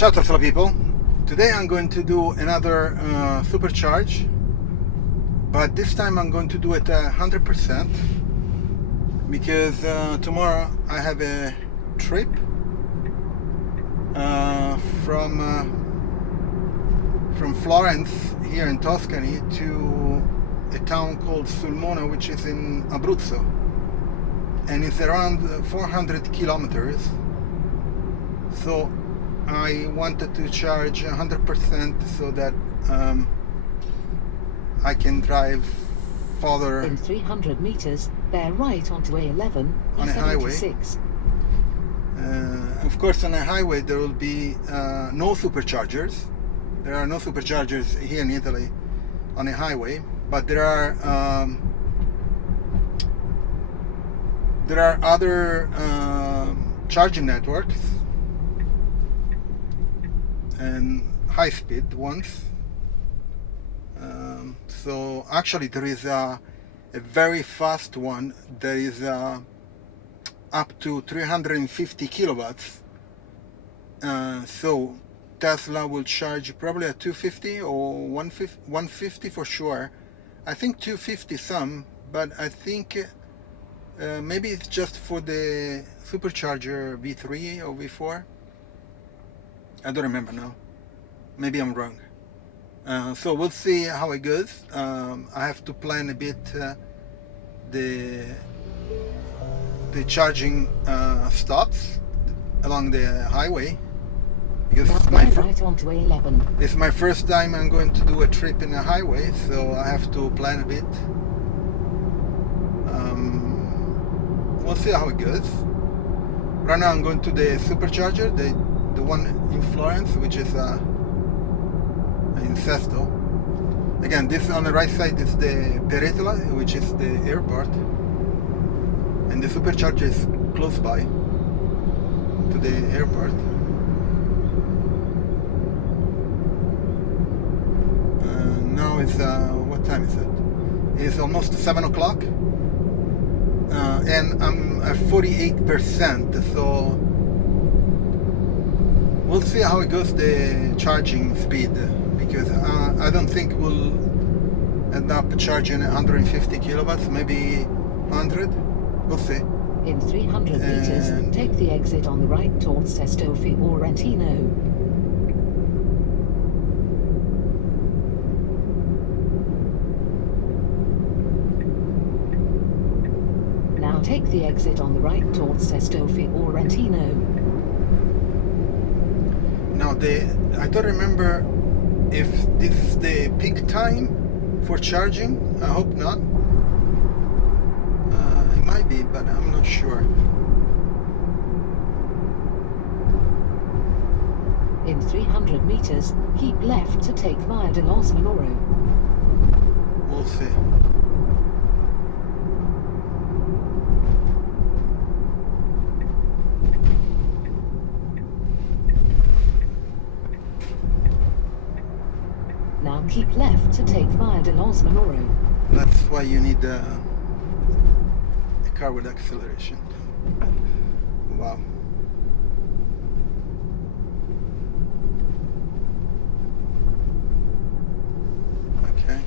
Ciao Tesla people, today I'm going to do another supercharge, but this time I'm going to do it 100% because tomorrow I have a trip from Florence here in Tuscany to a town called Sulmona, which is in Abruzzo, and it's around 400 kilometers. So I wanted to charge 100% so that I can drive further. In 300 meters, bear right onto A11 on a highway. Of course, on a highway there will be no superchargers. There are no superchargers here in Italy on a highway, but there are other charging networks and high-speed ones. So actually there is a very fast one that is up to 350 kilowatts. So Tesla will charge probably at 250 or 150 for sure. I think 250 some, but I think maybe it's just for the Supercharger V3 or V4. I don't remember now. Maybe I'm wrong. So we'll see how it goes. I have to plan a bit the charging stops along the highway, because it's my first time I'm going to do a trip in a highway, so I have to plan a bit. We'll see how it goes. Right now I'm going to the Supercharger, the one in Florence, which is in Sesto. Again, this on the right side is the Peretola, which is the airport, and the Supercharger is close by to the airport. Now it's what time is it? It's almost 7 o'clock, and I'm at 48%, so we'll see how it goes, the charging speed, because I don't think we'll end up charging 150 kilowatts, maybe 100. We'll see. In 300 meters, take the exit on the right towards Sesto Fiorentino. Now take the exit on the right towards Sesto Fiorentino. Now I don't remember if this is the peak time for charging. I hope not. It might be, but I'm not sure. In 300 meters, keep left to take via de Los Minoro. We'll see. Now keep left to take via de Los Minoro. That's why you need a car with acceleration. Wow. Okay.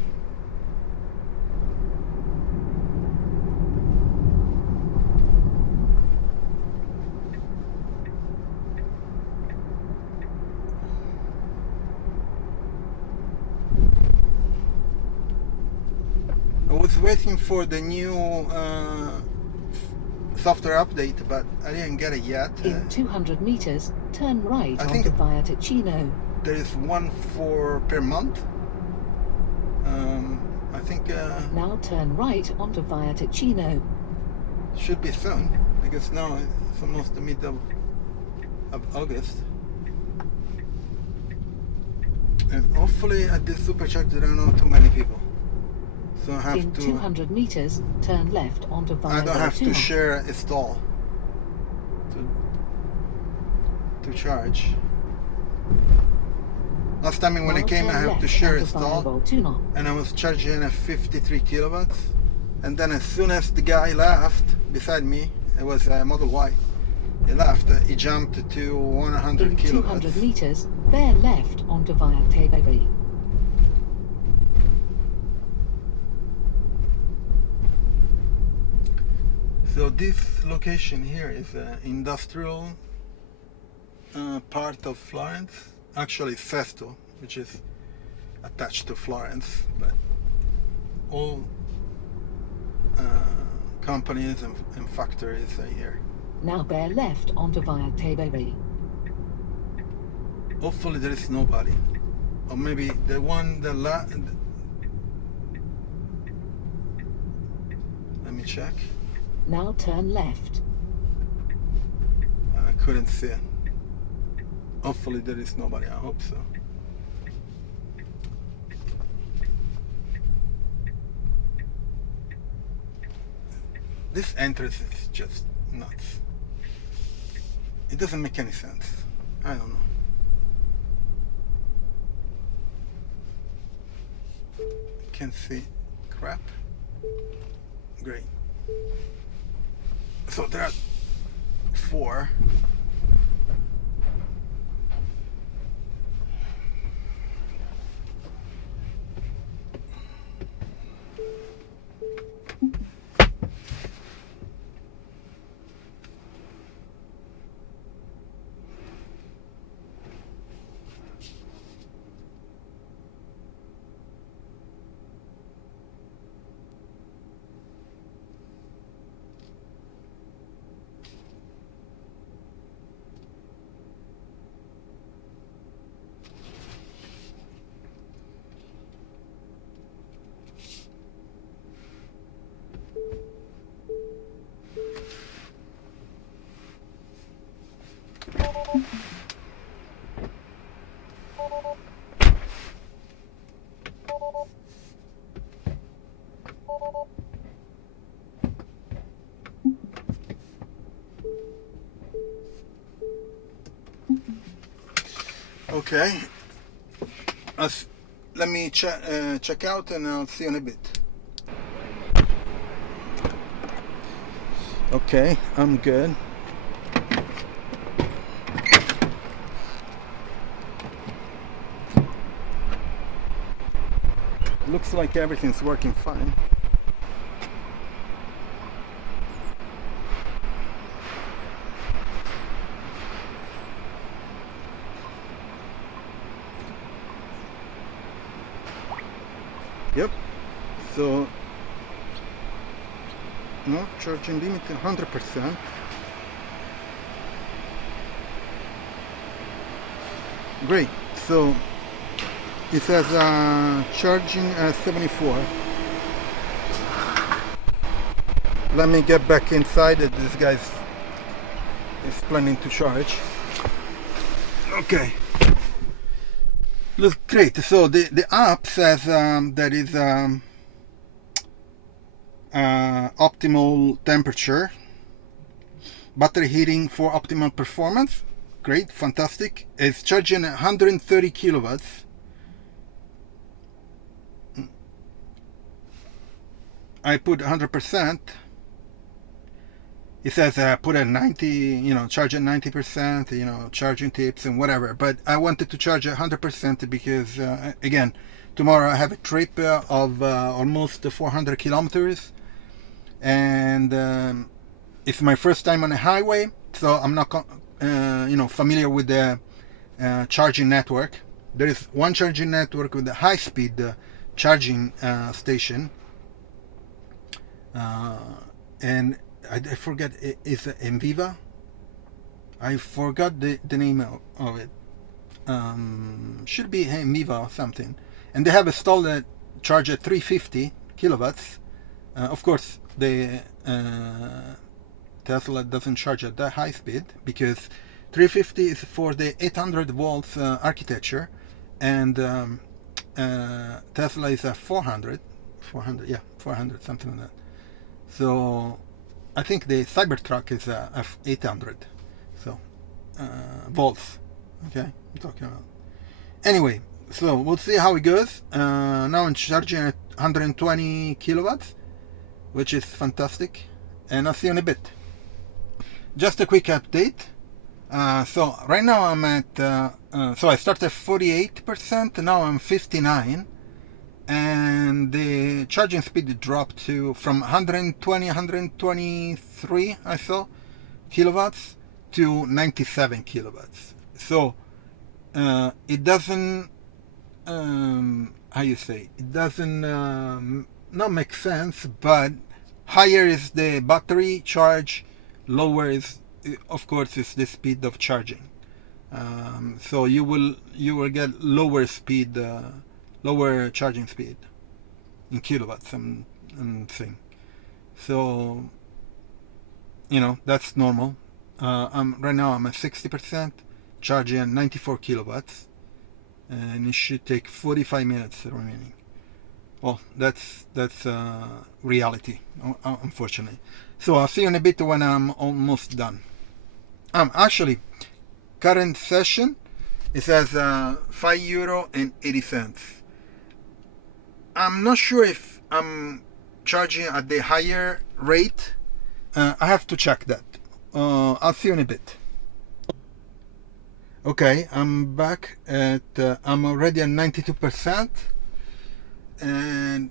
I was waiting for the new software update, but I didn't get it yet. In 200 meters, turn right onto Via Ticino. There is one per month. I think. Now turn right onto Via Ticino. Should be soon, because now it's almost the middle of August. And hopefully at this Supercharger there are not too many people. So I have in 200 meters, turn left onto Via I don't have to share a stall to charge. Last time when I came, I had to share a stall, and I was charging at 53 kilowatts. And then as soon as the guy left beside me, it was a Model Y. He left. He jumped to 100 In kilowatts. 200 meters, bear left onto Via Teberi. So this location here is an industrial part of Florence. Actually, Sesto, which is attached to Florence, but all companies and factories are here. Now bear left onto Via Teberi. Hopefully there is nobody, or maybe the one that let me check. Now turn left. I couldn't see it. Hopefully there is nobody. I hope so. This entrance is just nuts. It doesn't make any sense. I don't know. Can't see crap. Great. So there are 4. Okay. Let me check out, and I'll see you in a bit. Okay, I'm good. Looks like everything's working fine. Yep. So no charging limit 100%. Great. So it says charging 74. Let me get back inside. This guy is planning to charge. Okay. Looks great. So the app says there is optimal temperature, battery heating for optimal performance. Great, fantastic. It's charging 130 kilowatts. I put 100%. It says put a 90, charge at 90%, charging tips and whatever. But I wanted to charge 100% because, again, tomorrow I have a trip of almost 400 kilometers. And it's my first time on a highway, so I'm not, familiar with the charging network. There is one charging network with a high-speed charging station. And I forget, is it Enviva? I forgot the name of it. Should be Enviva or something. And they have installed a charge at 350 kilowatts. Of course, the Tesla doesn't charge at that high speed because 350 is for the 800 volts architecture, and Tesla is a 400, something like that. So I think the Cybertruck is a 800, so volts. Okay, I'm talking about. Anyway, so we'll see how it goes. Now I'm charging at 120 kilowatts, which is fantastic, and I'll see you in a bit. just a quick update. So right now I'm at, so I started at 48%, now I'm 59, and the charging speed dropped to from 120, 123, I saw, kilowatts to 97 kilowatts. So it doesn't, how you say, it doesn't not make sense, but higher is the battery charge, lower is, of course, is the speed of charging. So you will get lower speed, lower charging speed in kilowatts and thing. So that's normal. Right now I'm at 60%, charging at 94 kilowatts, and it should take 45 minutes remaining. Well, that's reality, unfortunately. So I'll see you in a bit when I'm almost done. Actually, current session, it says €5.80. I'm not sure if I'm charging at the higher rate. I have to check that. I'll see you in a bit. Okay, I'm back at, I'm already at 92% and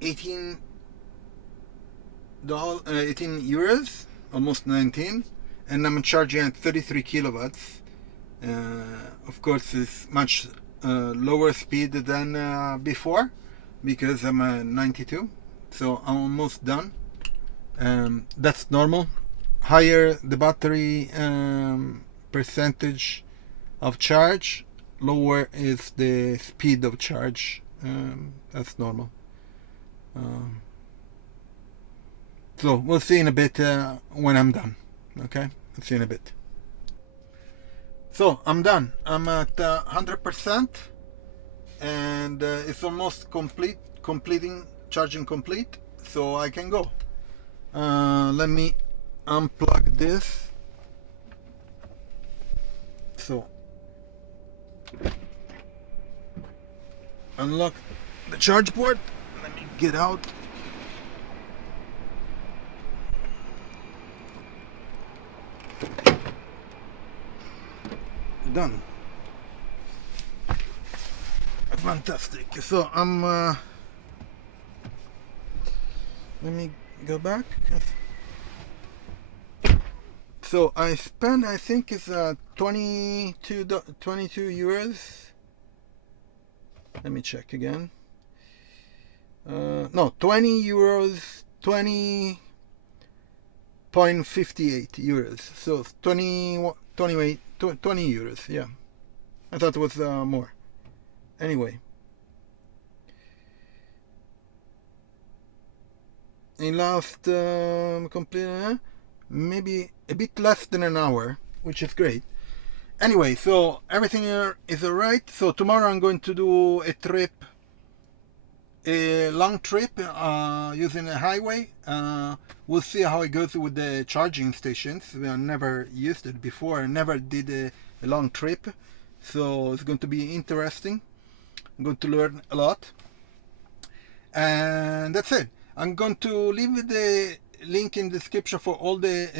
18 euros, almost 19, and I'm charging at 33 kilowatts. Of course, it's much lower speed than before because I'm at 92, so I'm almost done. That's normal. Higher the battery percentage of charge, lower is the speed of charge. That's normal. So we'll see in a bit when I'm done. Okay, we'll see in a bit. So I'm done. I'm at 100%, and it's almost completing charging complete, so I can go. Let me unplug this. So unlock the charge port. Let me get out. Done. Fantastic. So I'm let me go back. So I spent, I think it's 22 euros. Let me check again. No, 20 euros, 20.58 euros. So 20 euros, yeah. I thought it was more. Anyway. In last complete, maybe a bit less than an hour, which is great. Anyway, so everything here is alright. So tomorrow I'm going to do a long trip using a highway. We'll see how it goes with the charging stations. I never used it before. I never did a long trip, so it's going to be interesting. I'm going to learn a lot, and that's it. I'm going to leave the link in the description for all the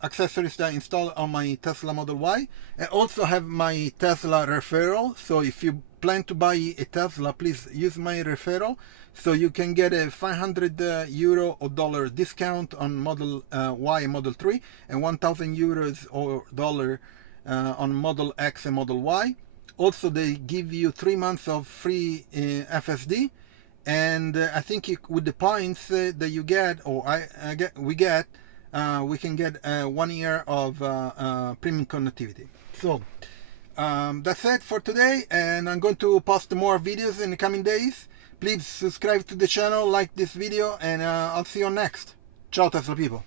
accessories that I installed on my Tesla Model Y. I also have my Tesla referral, so if you plan to buy a Tesla, please use my referral so you can get a 500 euro or dollar discount on Model Y and Model 3, and 1,000 euros or dollar on Model X and Model Y. Also, they give you 3 months of free FSD, and I think with the points that you get, or we can get 1 year of premium connectivity. So that's it for today, and I'm going to post more videos in the coming days. Please subscribe to the channel, like this video, and I'll see you next. Ciao Tesla people.